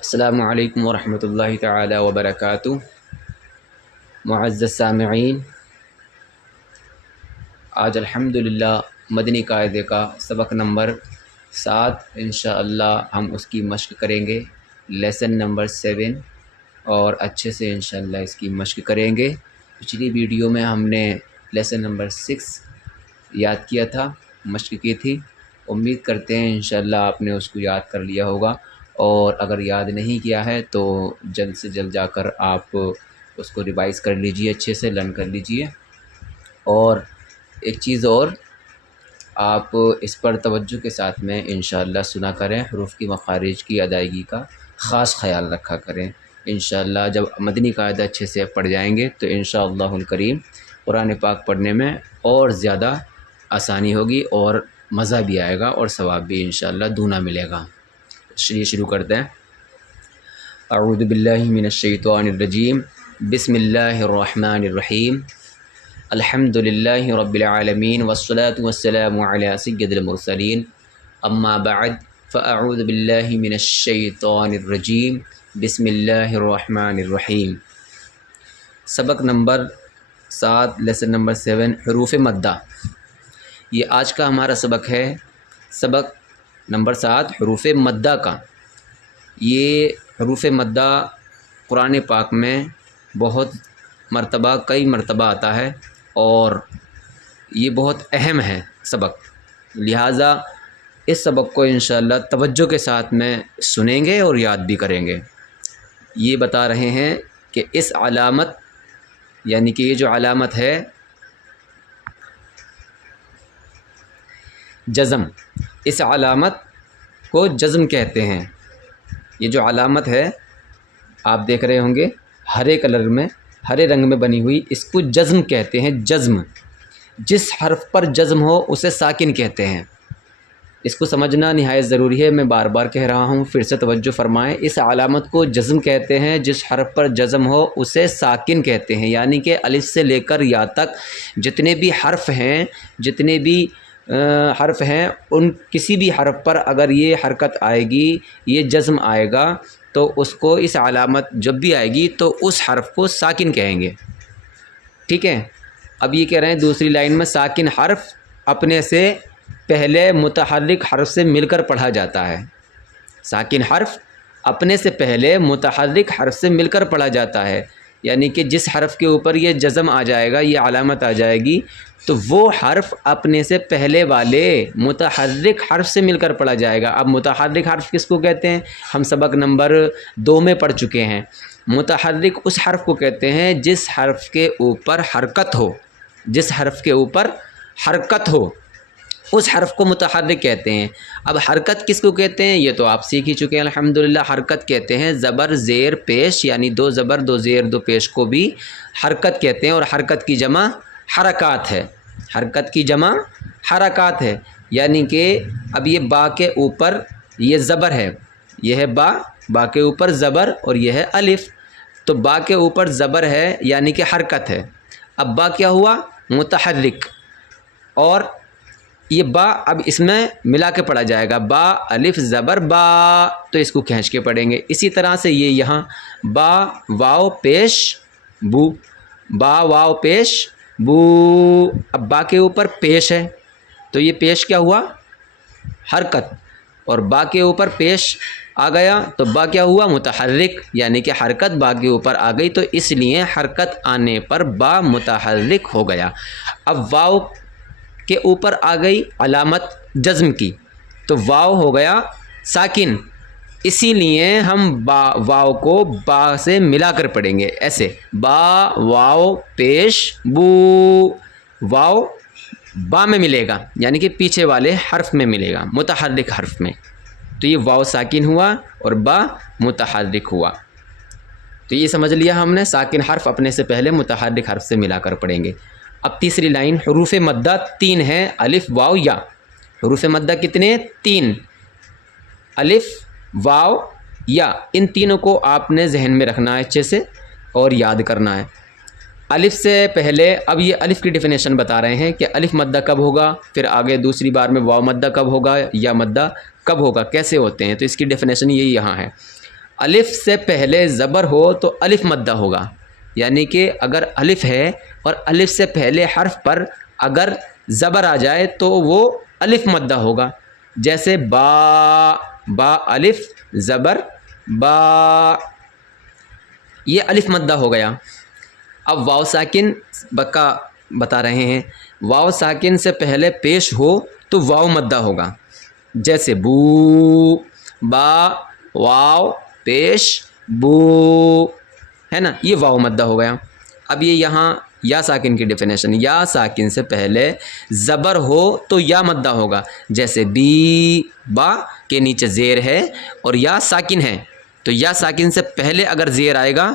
السلام علیکم ورحمۃ اللہ تعالی وبرکاتہ۔ معزز سامعین، آج الحمدللہ مدنی قاعدے کا سبق نمبر 7 انشاءاللہ ہم اس کی مشق کریں گے، لیسن نمبر 7، اور اچھے سے انشاءاللہ اس کی مشق کریں گے۔ پچھلی ویڈیو میں ہم نے لیسن نمبر 6 یاد کیا تھا، مشق کی تھی۔ امید کرتے ہیں انشاءاللہ آپ نے اس کو یاد کر لیا ہوگا، اور اگر یاد نہیں کیا ہے تو جلد سے جلد جا کر آپ اس کو ریوائز کر لیجئے، اچھے سے لرن کر لیجئے۔ اور ایک چیز اور، آپ اس پر توجہ کے ساتھ میں انشاءاللہ سنا کریں، حروف کی مخارج کی ادائیگی کا خاص خیال رکھا کریں۔ انشاءاللہ جب مدنی قاعدہ اچھے سے پڑھ جائیں گے تو انشاءاللہ الکریم قرآن پاک پڑھنے میں اور زیادہ آسانی ہوگی، اور مزہ بھی آئے گا، اور ثواب بھی انشاءاللہ دونا ملے گا۔ شروع کرتے ہیں۔ اعوذ باللہ من الشیطان الرجیم، بسم اللہ الرحمن الرحیم، الحمد للہ رب العالمین، والصلاة والسلام علی سید المرسلین، اما بعد فاعوذ باللہ من الشیطان الرجیم، بسم اللہ الرحمن الرحیم۔ سبق نمبر 7، لیسن نمبر 7، حروف مدہ۔ یہ آج کا ہمارا سبق ہے، سبق نمبر 7 حروف مدہ کا۔ یہ حروف مدہ قرآن پاک میں بہت مرتبہ، کئی مرتبہ آتا ہے، اور یہ بہت اہم ہے سبق، لہٰذا اس سبق کو انشاءاللہ توجہ کے ساتھ میں سنیں گے اور یاد بھی کریں گے۔ یہ بتا رہے ہیں کہ اس علامت، یعنی کہ یہ جو علامت ہے جزم، اس علامت کو جزم کہتے ہیں۔ یہ جو علامت ہے آپ دیکھ رہے ہوں گے ہرے کلر میں، ہرے رنگ میں بنی ہوئی، اس کو جزم کہتے ہیں۔ جزم، جس حرف پر جزم ہو اسے ساکن کہتے ہیں۔ اس کو سمجھنا نہایت ضروری ہے، میں بار بار کہہ رہا ہوں، پھر سے توجہ فرمائیں۔ اس علامت کو جزم کہتے ہیں، جس حرف پر جزم ہو اسے ساکن کہتے ہیں، یعنی کہ الف سے لے کر یا تک جتنے بھی حرف ہیں، جتنے بھی حرف ہیں، ان کسی بھی حرف پر اگر یہ حرکت آئے گی، یہ جزم آئے گا، تو اس کو، اس علامت جب بھی آئے گی تو اس حرف کو ساکن کہیں گے۔ ٹھیک ہے، اب یہ کہہ رہے ہیں دوسری لائن میں، ساکن حرف اپنے سے پہلے متحرک حرف سے مل کر پڑھا جاتا ہے۔ ساکن حرف اپنے سے پہلے متحرک حرف سے مل کر پڑھا جاتا ہے، یعنی کہ جس حرف کے اوپر یہ جزم آ جائے گا، یہ علامت آ جائے گی، تو وہ حرف اپنے سے پہلے والے متحرک حرف سے مل کر پڑھا جائے گا۔ اب متحرک حرف کس کو کہتے ہیں؟ ہم سبق نمبر 2 میں پڑھ چکے ہیں۔ متحرک اس حرف کو کہتے ہیں جس حرف کے اوپر حرکت ہو، جس حرف کے اوپر حرکت ہو اس حرف کو متحرک کہتے ہیں۔ اب حرکت کس کو کہتے ہیں یہ تو آپ سیکھ ہی چکے ہیں الحمدللہ۔ حرکت کہتے ہیں زبر زیر پیش، یعنی 2 زبر 2 زیر 2 پیش کو بھی حرکت کہتے ہیں، اور حرکت کی جمع حرکات ہے۔ حرکت کی جمع حرکات ہے، یعنی کہ اب یہ با کے اوپر یہ زبر ہے، یہ ہے با، با کے اوپر زبر، اور یہ ہے الف، تو با کے اوپر زبر ہے یعنی کہ حرکت ہے۔ اب با کیا ہوا؟ متحرک، اور یہ با اب اس میں ملا کے پڑھا جائے گا، با الف زبر با، تو اس کو کھینچ کے پڑھیں گے۔ اسی طرح سے یہ یہاں با واو پیش بو، با واو پیش بو، اب با کے اوپر پیش ہے تو یہ پیش کیا ہوا؟ حرکت، اور با کے اوپر پیش آ گیا تو با کیا ہوا؟ متحرک، یعنی کہ حرکت با کے اوپر آ گئی، تو اس لیے حرکت آنے پر با متحرک ہو گیا۔ اب واو کے اوپر آ گئی علامت جزم کی، تو واو ہو گیا ساکن، اسی لیے ہم با واو کو با سے ملا کر پڑھیں گے، ایسے با واو پیش بو، واو با میں ملے گا، یعنی کہ پیچھے والے حرف میں ملے گا، متحرک حرف میں، تو یہ واو ساکن ہوا اور با متحرک ہوا۔ تو یہ سمجھ لیا ہم نے، ساکن حرف اپنے سے پہلے متحرک حرف سے ملا کر پڑھیں گے۔ اب تیسری لائن، حروف مدہ 3 ہیں، الف واو یا۔ حروف مدہ کتنے؟ 3، الف واو یا، ان تینوں کو آپ نے ذہن میں رکھنا ہے اچھے سے اور یاد کرنا ہے۔ الف سے پہلے، اب یہ الف کی ڈیفینیشن بتا رہے ہیں کہ الف مدہ کب ہوگا، پھر آگے دوسری بار میں واو مدہ کب ہوگا، یا مدہ کب ہوگا، کیسے ہوتے ہیں، تو اس کی ڈیفینیشن یہی یہاں ہے۔ الف سے پہلے زبر ہو تو الف مدہ ہوگا، یعنی کہ اگر الف ہے اور الف سے پہلے حرف پر اگر زبر آ جائے تو وہ الف مدہ ہوگا، جیسے با، با الف زبر با، یہ الف مدہ ہو گیا۔ اب واو ساکن کا بتا رہے ہیں، واو ساکن سے پہلے پیش ہو تو واو مدہ ہوگا، جیسے بو، با واو پیش بو، ہے نا، یہ واو مدہ ہو گیا۔ اب یہ یہاں یا ساکن کی ڈیفینیشن، یا ساکن سے پہلے زبر ہو تو یا مدہ ہوگا، جیسے بی، با کے نیچے زیر ہے اور یا ساکن ہے تو یا ساکن سے پہلے اگر زیر آئے گا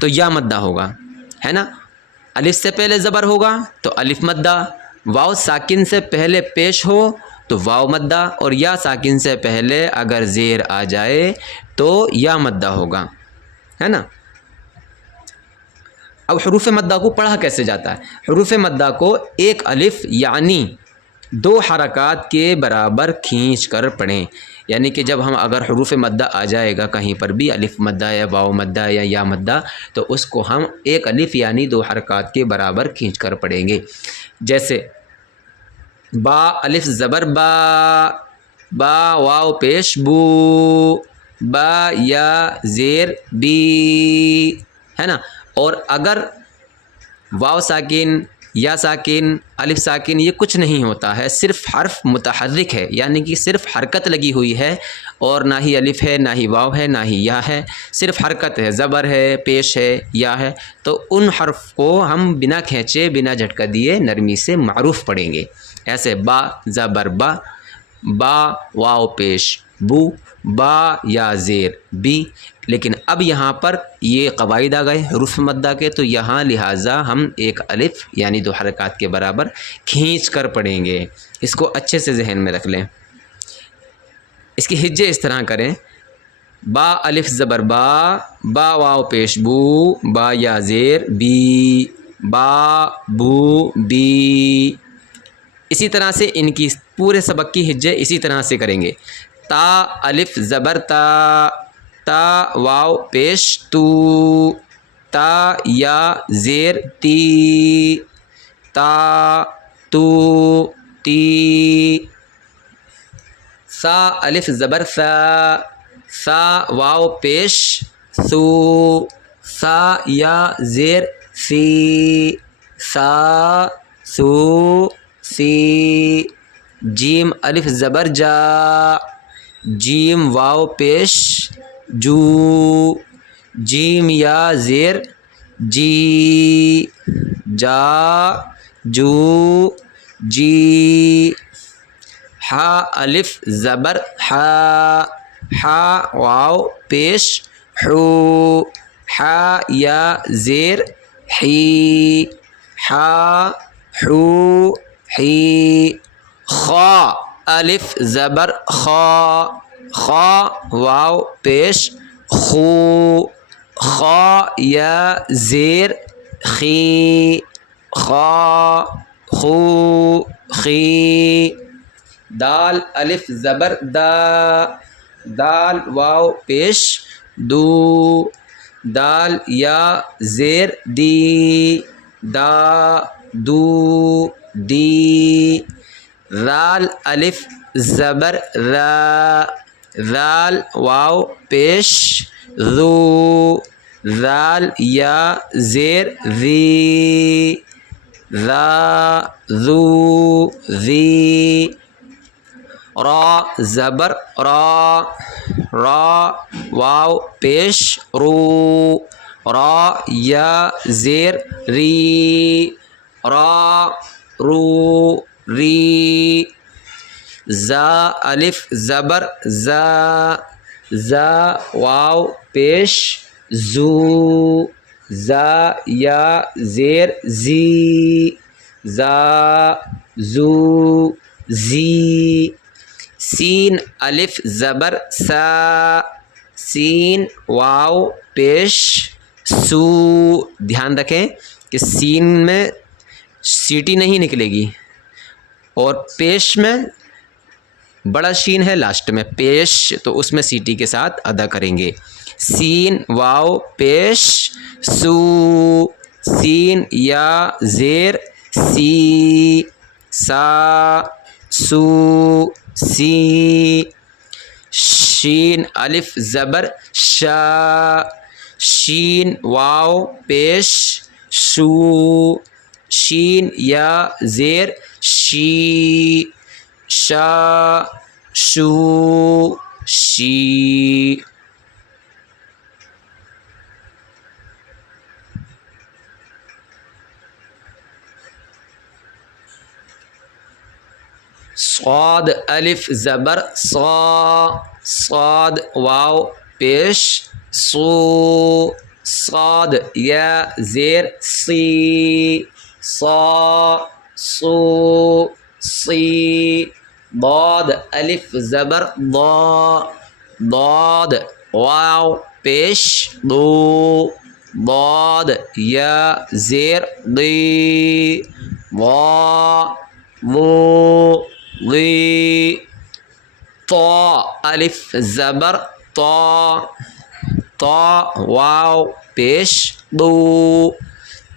تو یا مدہ ہوگا، ہے نا۔ الف سے پہلے زبر ہوگا تو الف مدہ، واو ساکن سے پہلے پیش ہو تو واو مدہ، اور یا ساکن سے پہلے اگر زیر آ جائے تو یا مدہ ہوگا، ہے نا۔ اب حروف مدہ کو پڑھا کیسے جاتا ہے؟ حروف مدہ کو ایک الف یعنی 2 حرکات کے برابر کھینچ کر پڑھیں، یعنی کہ جب ہم اگر حروف مدہ آ جائے گا کہیں پر بھی الف مدہ یا واو مدہ یا مدہ، تو اس کو ہم ایک الف یعنی 2 حرکات کے برابر کھینچ کر پڑھیں گے، جیسے با الف زبر با، با واو پیش بو، با یا زیر بی، ہے نا۔ اور اگر واو ساکن، یا ساکن، الف ساکن یہ کچھ نہیں ہوتا ہے، صرف حرف متحرک ہے، یعنی کہ صرف حرکت لگی ہوئی ہے، اور نہ ہی الف ہے، نہ ہی واو ہے، نہ ہی یا ہے، صرف حرکت ہے، زبر ہے، پیش ہے، یا ہے، تو ان حرف کو ہم بنا کھینچے، بنا جھٹکا دیے نرمی سے معروف پڑھیں گے، ایسے با زبر با، با واو پیش بو، با یا زیر بی۔ لیکن اب یہاں پر یہ قواعد آ گئے حروف مدہ کے، تو یہاں لہٰذا ہم ایک الف یعنی 2 حرکات کے برابر کھینچ کر پڑھیں گے، اس کو اچھے سے ذہن میں رکھ لیں۔ اس کی ہجے اس طرح کریں، با الف زبر با، با واو پیش بو، با یا زیر بی، با بو بی۔ اسی طرح سے ان کی پورے سبق کی ہجے اسی طرح سے کریں گے، تا الف زبر تا، تا واو پیش تو، تا یا زیر تی، تا تو تی۔ سا الف زبر سا، سا واو پیش سو، سا یا زیر سی، سا سو سی۔ جیم الف زبر جا، جیم واو پیش جو، جیم یا زیر جی، جا جو جی۔ ہا الف زبر ہا، ہا واو پیش حو، ہا یا زیر حی، ہا حو حی۔ خا الف زبر خا، خا واو پیش خو، خا یا زیر خی، خا خو خی۔ دال الف زبر دا، دال واو پیش دو، دال یا زیر دی، دا دو دی۔ ذال الف زبر را، ذال واو پیش ذو، ذال یا زیر ذی، ذا ذو ذی۔ را زبر را، را واو پیش رو، را یا زیر ری، را رو ری۔ زا الف زبر زا، زا واو پیش زو، زا یا زیر زی، زا زو زی۔ سین الف زبر سا، سین واو پیش سو، دھیان رکھیں کہ سین میں سیٹی نہیں نکلے گی، اور پیش میں بڑا شین ہے لاسٹ میں پیش، تو اس میں سیٹی کے ساتھ ادا کریں گے. سین واو پیش سو، سین یا زیر سی، سا سو سی. شین الف زبر شا، شین واو پیش شو، شین یا زیر شی، شا شو شی. صاد الف زبر صا، صاد واو پیش صو، صاد یا زیر سی، صا صو صی. ضاد الف زبر ضا، ضاد واو پیش ضو، ضاد یا زیر ضی، ضا ضو ضی. طا الف زبر طا، طا واو پیش ضو،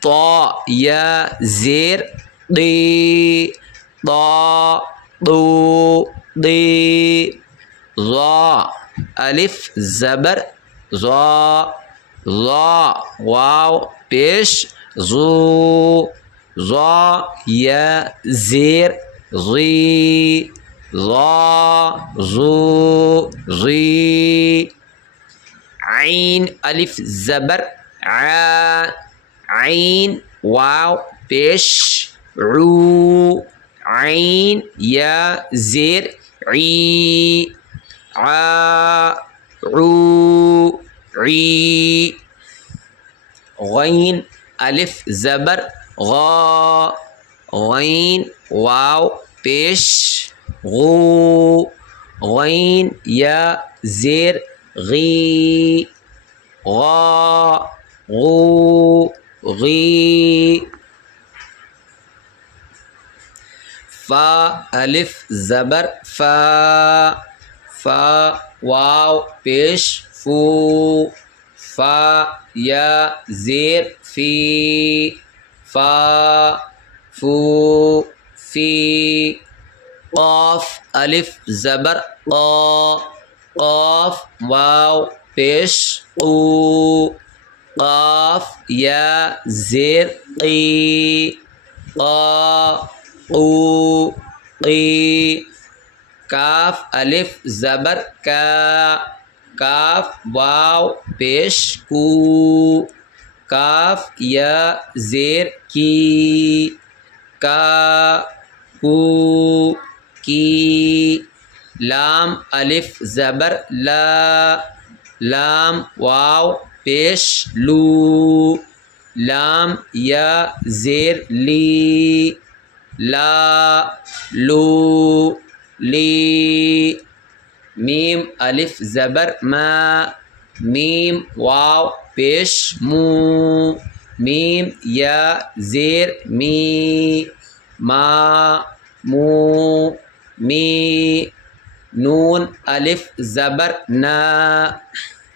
طا یا زیر ضی، طا ضو ضی. ظا الف زبر ظا، ظا واو پیش ظو، ظا یا زیر ظی، ظا ظو ظی. عین الف زبر عا، عین واو پیش عو، عین یا زیر عی، عا عو عی. غین الف زبر غا، غین واو پیش غو، غین یا زیر غی، غا غو غی. فا الف زبر فا، فا واو پیش فو، فا یا زیر فی، فا فو فی. قاف الف زبر قا، قاف واو پیش قو، قاف یا زیر قی، قا قو قی. کاف الف زبر کا، کاف واو پیش کو، کاف یا زیر کی، کا کو کی. لام الف زبر لا، لام واو پیش لو، لام یا زیر لی، لا لو لی. میم الف زبر ما، میم واو پیش مو، میم یا زیر می، ما مو می. نون الف زبر نا،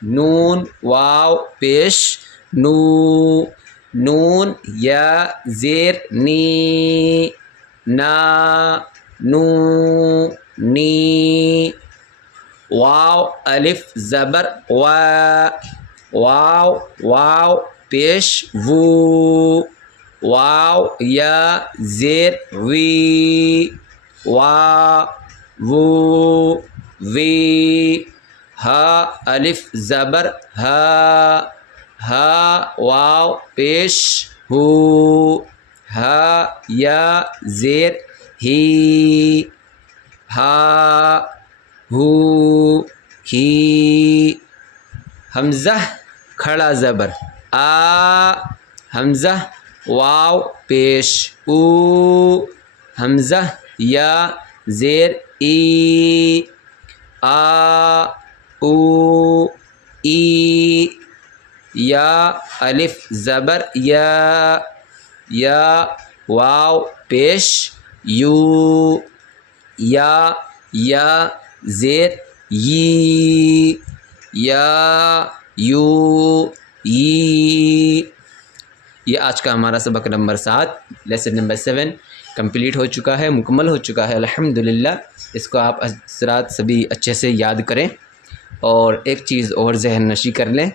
نون واو پیش نو، نون یا زیر نی، نا نو نی. واو الف زبر وا، واو واو پیش وو، واو یا زیر وی، وا وو وی. ہا الف زبر ہا، ہا واو پیش ہو، ہا یا زیر ہی، ہا ہو ہی. حمزہ کھڑا زبر آ، حمزہ واو پیش او، حمزہ یا زیر ای، آ او ای. یا الف زبر یا، یا واو پیش یو، یا یا زیر ی، یا یو ی۔ یہ آج کا ہمارا سبق نمبر 7 لیسن نمبر 7 کمپلیٹ ہو چکا ہے، مکمل ہو چکا ہے الحمدللہ۔ اس کو آپ حضرات سبھی اچھے سے یاد کریں، اور ایک چیز اور ذہن نشی کر لیں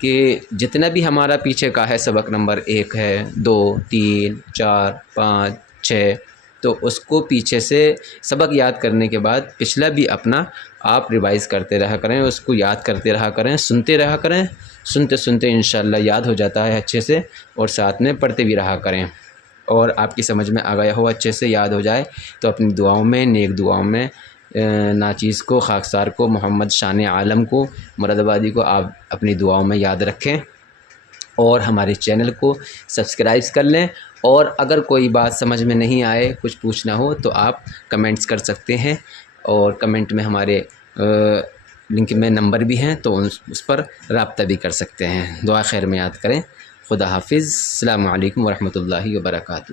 کہ جتنا بھی ہمارا پیچھے کا ہے سبق نمبر 1 ہے، 2، 3، 4، 5، 6، تو اس کو پیچھے سے سبق یاد کرنے کے بعد پچھلا بھی اپنا آپ ریوائز کرتے رہا کریں، اس کو یاد کرتے رہا کریں، سنتے رہا کریں، سنتے سنتے انشاءاللہ یاد ہو جاتا ہے اچھے سے، اور ساتھ میں پڑھتے بھی رہا کریں، اور آپ کی سمجھ میں آ گیا ہو، اچھے سے یاد ہو جائے تو اپنی دعاؤں میں، نیک دعاؤں میں ناچیز کو، خاکسار کو، محمد شان عالم کو، مراد آبادی کو آپ اپنی دعاؤں میں یاد رکھیں، اور ہمارے چینل کو سبسکرائب کر لیں۔ اور اگر کوئی بات سمجھ میں نہیں آئے، کچھ پوچھنا ہو تو آپ کمنٹس کر سکتے ہیں، اور کمنٹ میں ہمارے لنک میں نمبر بھی ہیں، تو اس پر رابطہ بھی کر سکتے ہیں۔ دعا خیر میں یاد کریں۔ خدا حافظ۔ السلام علیکم ورحمۃ اللہ وبرکاتہ۔